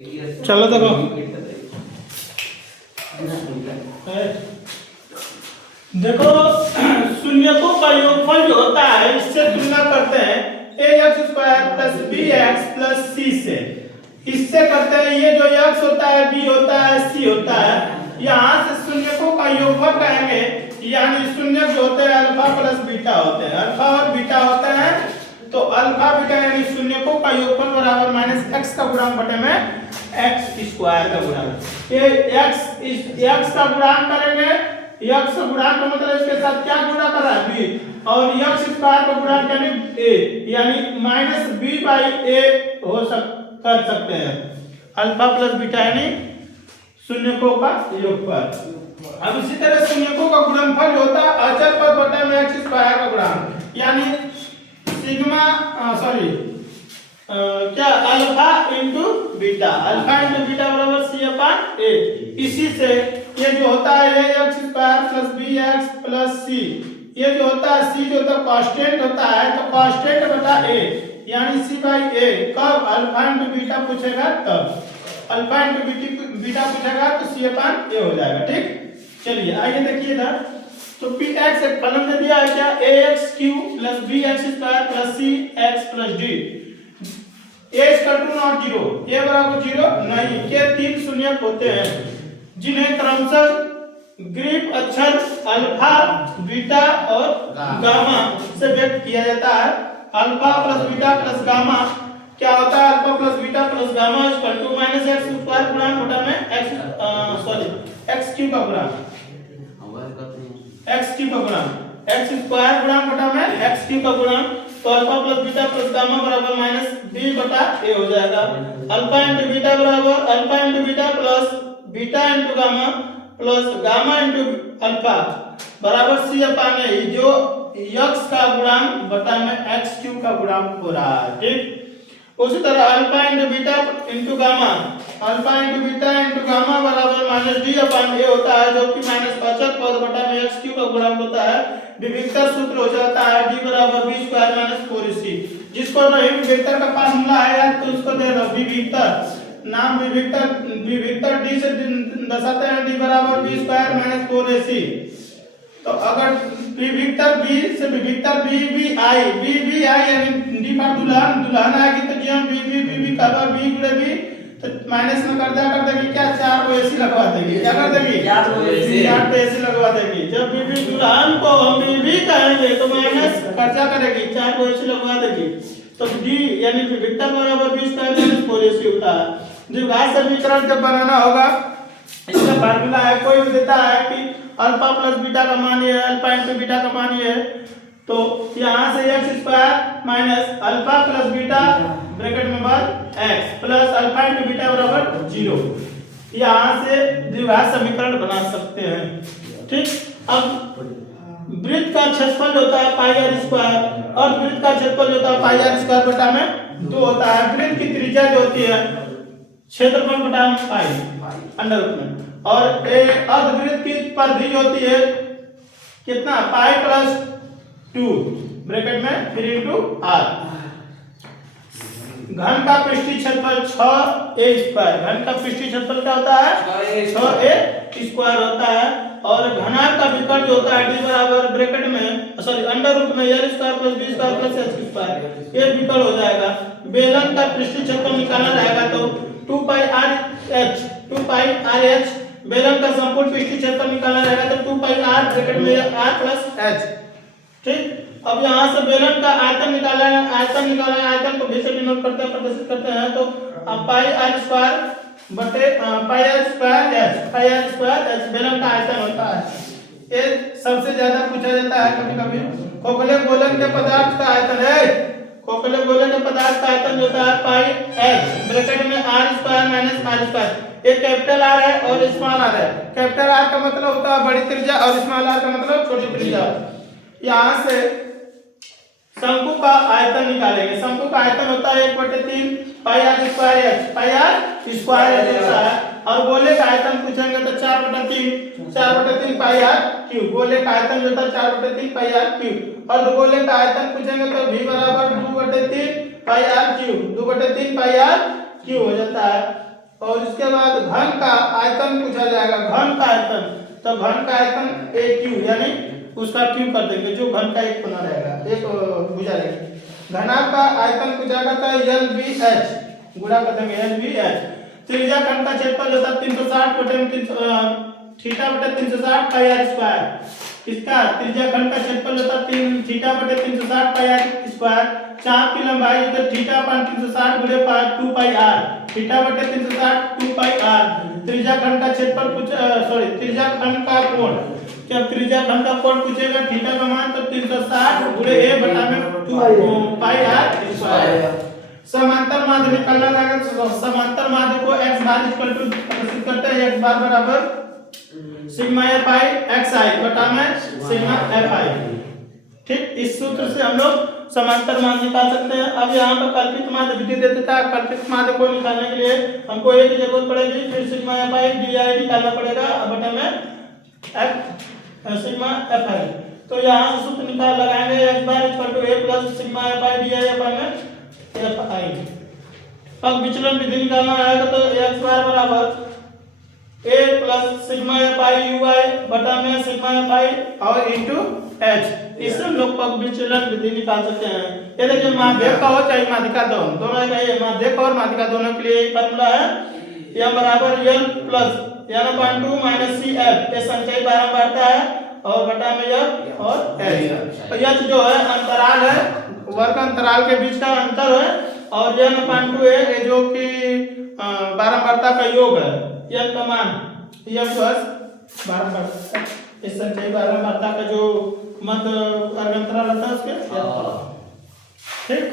चलो देखो देखो शून्यकों का योगफल जो होता है इससे तुलना करते हैं ax² + bx + c से। इससे करते हैं ये जो x होता है b होता है c होता है, यहाँ से शून्यकों का योगफल कहेंगे, यानी शून्य जो होते हैं अल्फा प्लस बीटा होते हैं, अल्फा और बीटा होते हैं, तो अल्फा बीटा यानी शून्यकों का योगफल बराबर माइनस x का गुणांक बटे में x² का गुणांक। ये x का गुणांक करेंगे, x का गुणांक का मतलब इसके साथ क्या गुणा कर रहा है b, और x² का गुणांक यानी a, यानी माइनस b/a कर सकते हैं। अल्फा प्लस बीटा यानी शून्यकों का योगफल। अब इसी तरह शून्यकों का गुणनफल होता है अचर पद बटे में x² का गुणांक, यानी सिग्मा क्या alpha into beta, alpha into beta बराबर c/a। इसी से ये जो होता है ax² + bx + c, ये जो होता है c जो तो कांस्टेंट होता है, तो कांस्टेंट बटा a यानी c/a। कब अल्फा इंटू बीटा पूछेगा तब, अल्फा इंटू बीटा पूछेगा तो c/a हो जाएगा। ठीक, चलिए आगे देखिए इधर, तो px एक फलन दे दिया है क्या, ax³ + bx² + cx + d। a = 0, a बराबर 0 नहीं के तीन शून्यक होते हैं जिन्हें क्रमशः ग्रीक अक्षर अल्फा, बीटा और गामा से व्यक्त किया जाता है। Alpha plus beta plus gamma क्या होता है, alpha plus beta plus gamma = -x² गुणा बटा में x³ का गुणा, x³ का गुणा, x² गुणा बटा में x³ का गुणा, तो alpha plus beta plus gamma बराबर -b/a हो जाएगा। अल्फा इंटू बीटा बराबर alpha into beta plus beta into gamma plus gamma into alpha बराबर c/a, जो x का गुणांक बटा में x³ का गुणांक हो रहा है। ठीक, उसी तरह alpha into beta into gamma, alpha into beta into gamma बराबर -d/a होता है, जो कि अचर पद बटा में x³ का गुणांक होता है। विविक्तर सूत्र हो जाता है d बराबर b² - 4ac। जिसको नहीं विविक्तर का फार्मूला है यार तो उसको दे दो विविक्तर, नाम विविक्तर d से दर्शाते हैं, d बराबर b² - 4ac। तो अगर विविक्तर b से विविक्तर b आई यानी d पर दुल्हन आएगी, तो जो b का b गुणे b तो माइनस में कर देगी क्या, 4 को ऐसी लगवा देगी, क्या कर देगी 4 को ऐसी लगवा देगी। जब बीबी दुल्हन को हम बीबी कहेंगे तो माइनस खर्चा करेगी, 4 को ऐसी लगवा देगी, तो d यानी विविक्तर बराबर b² - 4ac होता है। द्विघात समीकरण जब बनाना होगा, इसका फार्मूला है, कोई भी देता है कि अल्फा प्लस बीटा का मान ये है, अल्फा इंटू बीटा का मान ये है, तो यहाँ से x² minus alpha plus beta bracket में बाद x plus alpha into beta बराबर 0, यहाँ से द्विघात समीकरण बना सकते हैं। ठीक, अब वृत्त का क्षेत्रफल होता है πr² और वृत्त का क्षेत्रफल होता है πr² बटा में 2 होता है। वृत्त की त्रिज्या जो होती है क्षेत्रफल बटा में पाई अंडर रूट में, और अर्धवृत्त की परिधि होती है कितना, पाई प्लस 2 ब्रैकेट में 3 × r। घन का पृष्ठीय क्षेत्रफल 6a², घन का पृष्ठीय क्षेत्रफल क्या होता है 6a² होता है, और घनाभ का विकर्ण जो होता है d बराबर ब्रैकेट में अंडर रूट में l² + b² + h², ये विकर्ण हो जाएगा। बेलन का पृष्ठीय क्षेत्रफल निकालना रहेगा तो 2πr/h, बेलन का संपूर्ण पृष्ठीय क्षेत्रफल निकालना रहेगा तो 2πr ब्रैकेट में r + h। ठीक, अब यहाँ से बेलन का आयतन निकालना है, आयतन को भी से डिनोट करते हैं, प्रदर्शित करते हैं, तो πr² बटे πr² बेलन का आयतन होता है। ये सबसे ज्यादा पूछा जाता है कभी कभी। खोखले गोलन के पदार्थ का आयतन है, खोखले गोले के पदार्थ का आयतन होता है πh ब्रैकेट में r² - r²। ये कैपिटल R है और स्मॉल r है। कैपिटल R का मतलब होता है बड़ी त्रिज्या और स्मॉल r का मतलब छोटी त्रिज्या। यहाँ से शंकु का आयतन निकालेंगे, शंकु का आयतन होता है 1/3 πr² होता है, और गोले का आयतन पूछेंगे तो 4/3 πr³। गोले का आयतन जो था 4/3 πr³, और गोले का आयतन पूछेंगे तो v बराबर 2/3 πr³ हो जाता है। और इसके बाद घन का आयतन पूछा जाएगा, घन का आयतन, तो घन का आयतन ए क्यू यानी उसका क्यू कर देंगे, जो घन का एक बना रहेगा, एक भुजा रहेगी। घनाभ का आयतन पूछा जाता है एल बी एच, गुणा कर देंगे एल बी एच। त्रिज्या खंड का क्षेत्रफल होता है 360 बटे थीटा बटे 360 पाई आर स्क्वायर। इसका त्रिज्या खंड का क्षेत्रफल होता है 3 थीटा बटे 360 पाई आर स्क्वायर। चाप की लंबाई तो थीटा अपान 360 गुणे 2 पाई आर, थीटा बटे 360 2 पाई आर। त्रिज्या खंड का क्षेत्रफल त्रिज्या खंड का कोण, जब त्रिज्या खंड का कोण पूछेगा थीटा का मान तो 360 गुणे a बटा में 2 पाई आर स्क्वायर। समांतर माध्य निकालना रहेगा, तो समांतर माध्य को x बार इक्वल टू प्रस्तुत करते हैं, x बार बराबर sigma f i x i बटा में सिग्मा f i। ठीक, इस सूत्र से हम लोग समांतर माध्य निकाल सकते हैं। अब यहाँ पर कल्पित माध्य विधि दे देता है, कल्पित माध्य को निकालने के लिए हमको एक जरूरत पड़ेगी, फिर sigma f i d i निकालना पड़ेगा बटा में सिग्मा f i। तो यहाँ से सूत्र निकाल लगाएंगे, x bar equal to a plus sigma f i d i बटा में f i। अब विचलन विधि निकालना रहेगा, तो x बार बराबर a plus sigma f i u i बटा में सिग्मा f i और इंटू h। इससे हम लोग पग विचलन विधि निकाल सकते हैं। ये देखिए माध्यक का हो चाहे माध्यिका दोनों का ये माध्यक और माध्यिका दोनों के लिए फॉर्मूला है, m बराबर l plus n/2 minus c f, ये संचयी बारंबारता है और बटा में f और h। तो h जो है अंतराल है, वर्ग अंतराल के बीच का अंतर है, और n/2 है ये जो कि बारंबारता का योग है, n का मान f जो है बारंबारता, इस संचयी बारंबारता का जो मध्य अंतराल रहता है उसके। ठीक।